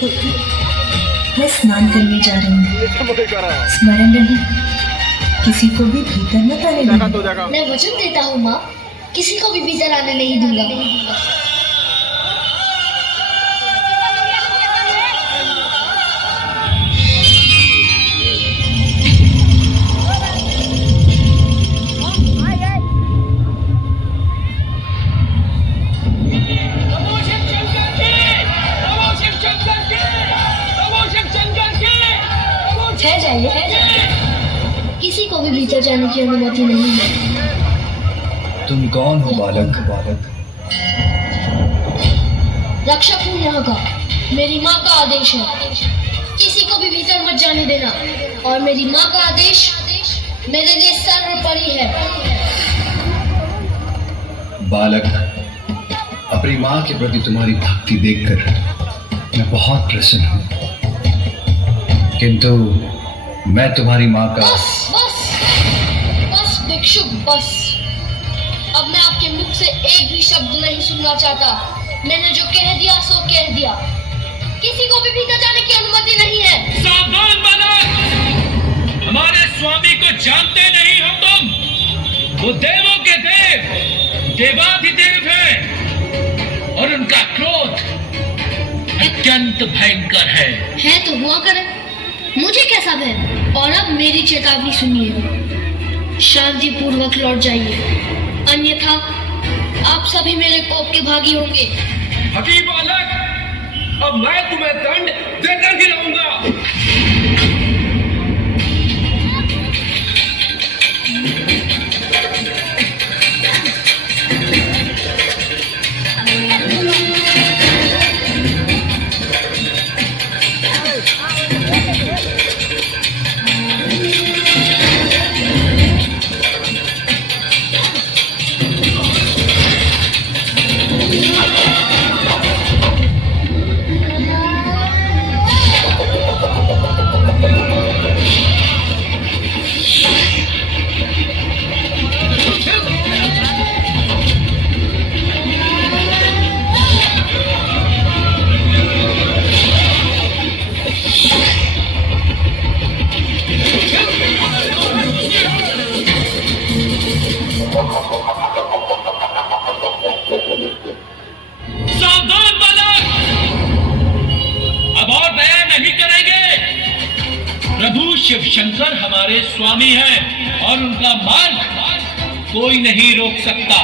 मैं स्नान करने जा रही हूँ। स्मरण रहे, किसी को भी भीतर मत आने देना। मैं वचन देता हूँ माँ, किसी को भी भीतर आने नहीं दूंगा। किसी को भी भीतर जाने की अनुमति नहीं है। तुम कौन हो बालक? रक्षक हूँ यहाँ का, मेरी माँ का आदेश है, किसी को भी भीतर मत जाने देना। और मेरी माँ का आदेश मेरे लिए सर्वोपरि है। बालक, अपनी माँ के प्रति तुम्हारी भक्ति देखकर मैं बहुत प्रसन्न हूँ, किंतु मैं तुम्हारी माँ का बस भिक्षुक, बस। अब मैं आपके मुख से एक भी शब्द नहीं सुनना चाहता। मैंने जो कह दिया सो कह दिया। किसी को भी भीतर जाने की अनुमति नहीं है। सावधान बालक, हमारे स्वामी को जानते नहीं हो तुम। वो देवों के देव, देवाधिदेव हैं और उनका क्रोध अत्यंत भयंकर है तो हुआ करे, मुझे कैसा भय। और अब मेरी चेतावनी सुनिए, शांति पूर्वक लौट जाइए, अन्यथा आप सभी मेरे कोप के भागी होंगे। हठी बालक, अब मैं तुम्हें दंड देकर ही रहूंगा। सावधान बालक, अब और दया नहीं करेंगे। प्रभु शिव शंकर हमारे स्वामी हैं और उनका मार्ग कोई नहीं रोक सकता।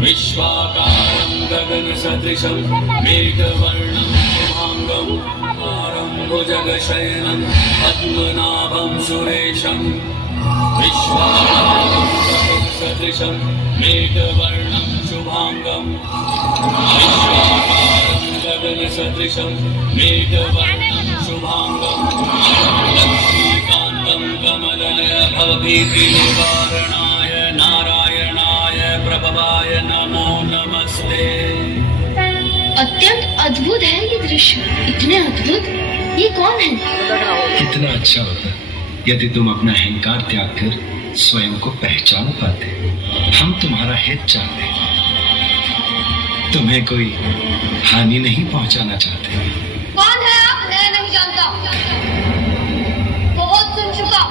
विश्वाकारं गगनसदृशं मेघवर्णं शुभांगं भुजगशयनं पद्मनाभं सुरेशं। विश्वाकारं गगनसदृशं मेघवर्णं शुभांगं, विश्वाकारं गगनसदृशं मेघवर्णं शुभांगं, लक्ष्मीकान्तं कमलनयनभीतिनिवारणाय नारायणाय प्रभवाय नमो नमस्ते। अत्यंत अद्भुत है ये दृश्य, इतने अद्भुत। ये कौन है? कितना अच्छा होता यदि तुम अपना अहंकार त्याग कर स्वयं को पहचान पाते। हम तुम्हारा हित चाहते, तुम्हें कोई हानि नहीं पहुंचाना चाहते। कौन है आप? मैं नहीं जानता, बहुत सुन चुका।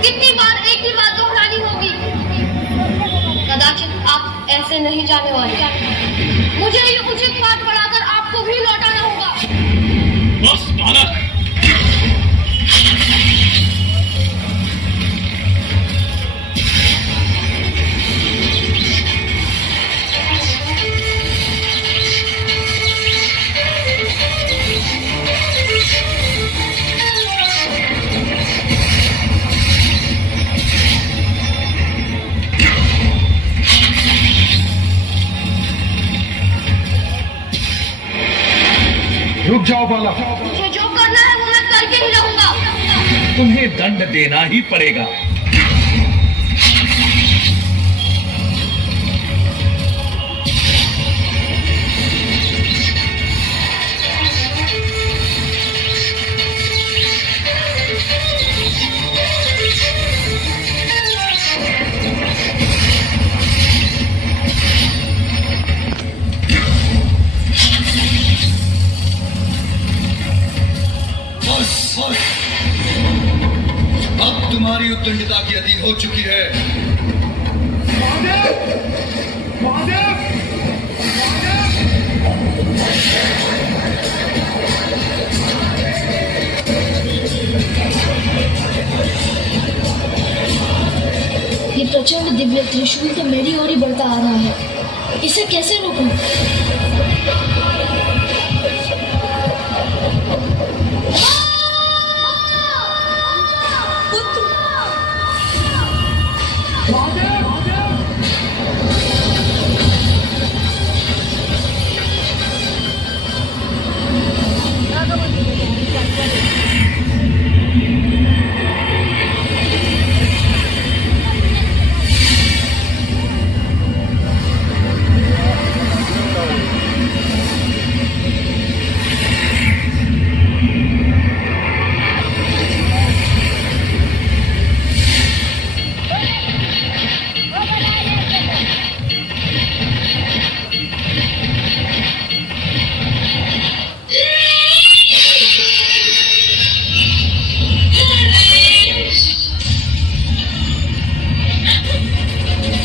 कितनी बार एक ही बात दोहरानी होगी? कदाचित आप ऐसे नहीं जाने वाले। मुझे ये उचित पाठ पढ़ाकर आप आपको भी लौटाना होगा। बस बालक, रुक जाओ बालक, मुझे जो करना है वो मैं करके ही रहूंगा। तुम्हें दंड देना ही पड़ेगा। अब तुम्हारी उद्दंडता की अति हो चुकी है। ये प्रचंड दिव्य त्रिशूल तो मेरी ओर ही बढ़ता आ रहा है। इसे कैसे रोकूं?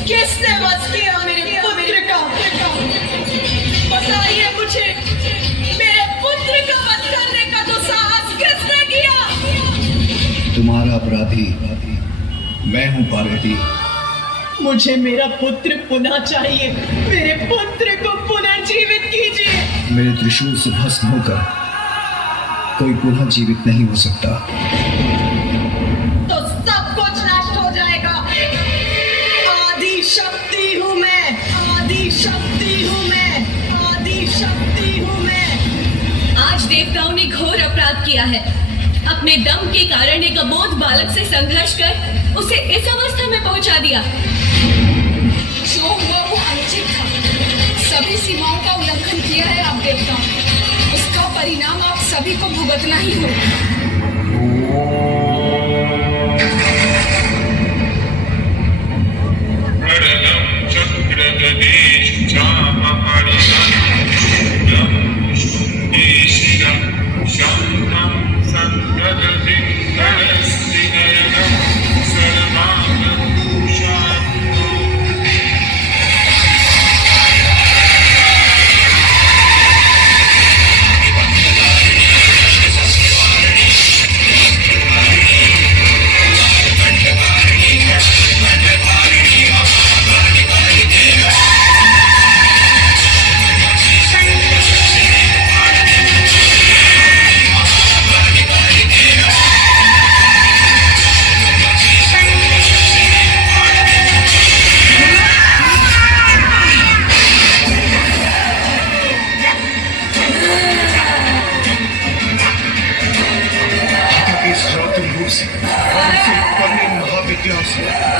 किसने वध किया मेरे पुत्र का? बताइए मुझे, मेरे पुत्र का वध करने का दुस्साहस किसने किया? तुम्हारा अपराधी मैं हूँ पार्वती। मुझे मेरा पुत्र पुनः चाहिए। मेरे पुत्र को पुनर्जीवित कीजिए। मेरे त्रिशूल से भस्म होकर कोई पुनः जीवित नहीं हो सकता। तो सब कुछ नष्ट हो जाएगा। आदि शक्ति हूँ मैं, आदि शक्ति हूँ मैं, आदि शक्ति हूँ मैं। आज देवताओं ने घोर अपराध किया है। अपने दम के कारण एक अबोध बालक से संघर्ष कर उसे इस अवस्था में पहुंचा दिया। जो हुआ वो अनुचित था। सभी सीमाओं का उल्लंघन किया है आप देवताओं। उसका परिणाम आप सभी को भुगतना ही होगा।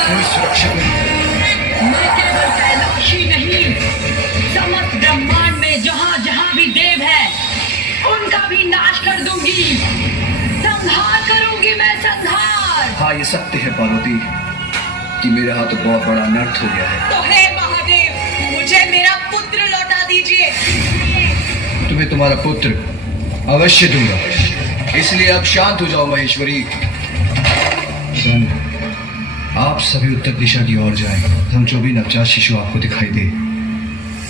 कोई सुरक्षित नहीं। मैं केवल कैलाशी नहीं, समस्त ब्रह्मांड में जहाँ जहाँ भी देव है उनका भी नाश कर दूंगी। संहार करूंगी मैं, संहार। हाँ, ये सत्य है पार्वती कि मेरे हाथ बहुत बड़ा अनर्थ हो गया है। तो हे महादेव, मुझे मेरा पुत्र लौटा दीजिए। तुम्हें तुम्हारा पुत्र अवश्य दूंगा, इसलिए अब शांत हो जाओ महेश्वरी। आप सभी उत्तर दिशा की ओर जाएं। हम जो भी नवजात शिशु आपको दिखाई दे,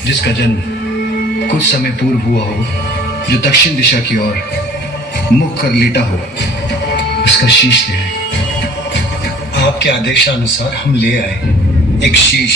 जिसका जन्म कुछ समय पूर्व हुआ हो, जो दक्षिण दिशा की ओर मुख कर लेटा हो, उसका शीश ले आए। आपके आदेशानुसार हम ले आए एक शीश।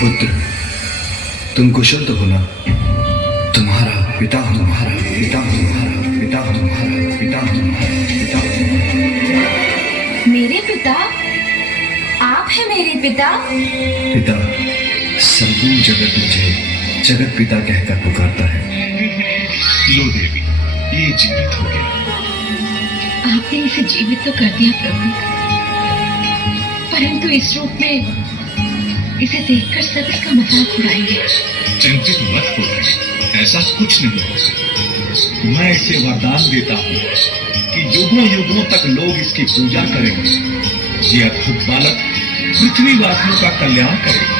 पुत्र, तुम कुशल तो हो ना? तुम्हारा पिता हूं, तुम्हारा पिता हूं, तुम्हारा पिता हूं, तुम्हारा पिता हूं, तुम्हारा पिता हूं। मेरे पिता? आप हैं मेरे पिता? पिता, संपूर्ण जगत मुझे जगत पिता कहकर पुकारता है। लो देवी, ये जीवित हो गया। आपने इसे जीवित तो कर दिया प्रभु, परंतु इस रूप में इसे देखकर सब इसका मजाक उड़ाएंगे। चिंतित मत हो, ऐसा कुछ नहीं होगा। मैं इसे वरदान देता हूँ कि युगों युगों तक लोग इसकी पूजा करेंगे। ये अद्भुत बालक पृथ्वीवासियों का कल्याण करेगा।